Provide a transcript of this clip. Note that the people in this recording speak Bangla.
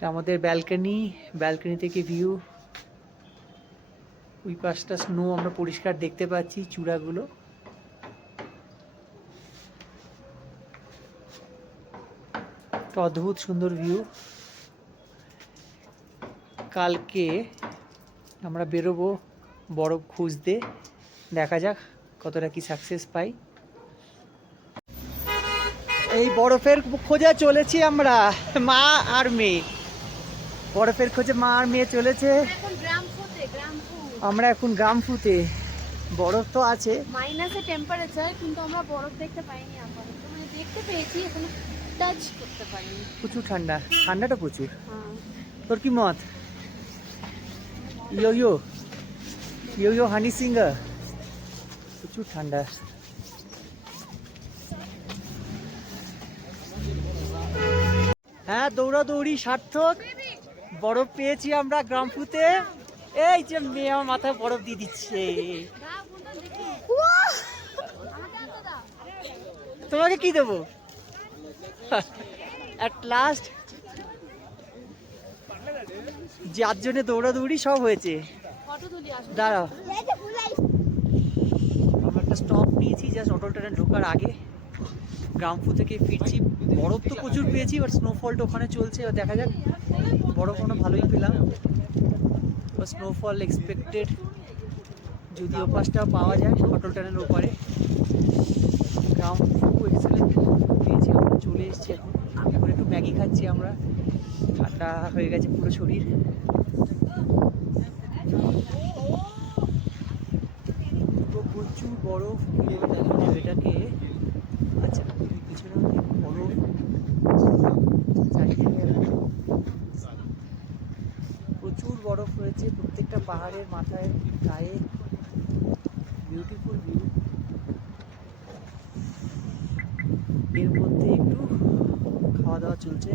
এটা আমাদের ব্যালকনি, ব্যালকনি থেকে ভিউ। ওই পাশটা স্নো আমরা পরিষ্কার দেখতে পাচ্ছি, চূড়াগুলো। একটা অদ্ভুত সুন্দর ভিউ। কালকে আমরা বেরোবো বরফ খুঁজতে, দেখা যাক কতটা কি সাকসেস পাই। এই বরফের খোঁজে চলেছি আমরা, মা আর মেয়ে। বরফের খোঁজে মা আর মেয়ে চলেছে। আমরা এখন গ্রামফুতে। বরফ তো আছে, মাইনাসে টেম্পারেচার, কিন্তু আমরা বরফ দেখতে পাইনি আপাতত। মানে দেখতে পেয়েছি, এখন টাচ করতে পারিনি। প্রচুর ঠান্ডা, ঠান্ডাটা প্রচুর। হ্যাঁ। তোর কি মত? ইয়ো ইয়ো ইয়ো ইয়ো হানি সিঙ্গার। প্রচুর ঠান্ডা। হ্যাঁ, দৌড়াদৌড়ি সার্থক। বরফ পেয়েছি আমরা গ্রামফুতে। এই যে মেয়ে আমার মাথায় বরফ দিয়ে দিচ্ছে। তোমাকে কি দেবো? অ্যাট লাস্ট যার জন্য দৌড়াদৌড়ি সব হয়েছে। দাঁড়াও, আমরা একটা স্টপ নিয়েছি জাস্ট অটো ট্রেনে ঢোকার আগে। গ্রামফু থেকে ফিরছি। বরফ তো প্রচুর পেয়েছি, বাট স্নোফলটা ওখানে চলছে, এবার দেখা যাক। বরফ কোনো ভালোই পেলাম, স্নোফল এক্সপেক্টেড, যদি ওপাশটা পাওয়া যায় অটল ট্রেনের ওপারে। গ্রামফু এক্সেলেন্ট পেয়েছি আমরা, চলে এসেছি এখন। এখন একটু ম্যাগি খাচ্ছি আমরা, ঠান্ডা হয়ে গেছে পুরো শরীর। প্রচুর বরফ, কীভাবে দেখানো যাবে এটাকে। আচ্ছা, পিছনে বরফ চারিদিকে, প্রচুর বরফ রয়েছে প্রত্যেকটা পাহাড়ের মাথায়, গায়ে। Beautiful view. এর মধ্যে একটু খাওয়া দাওয়া চলছে।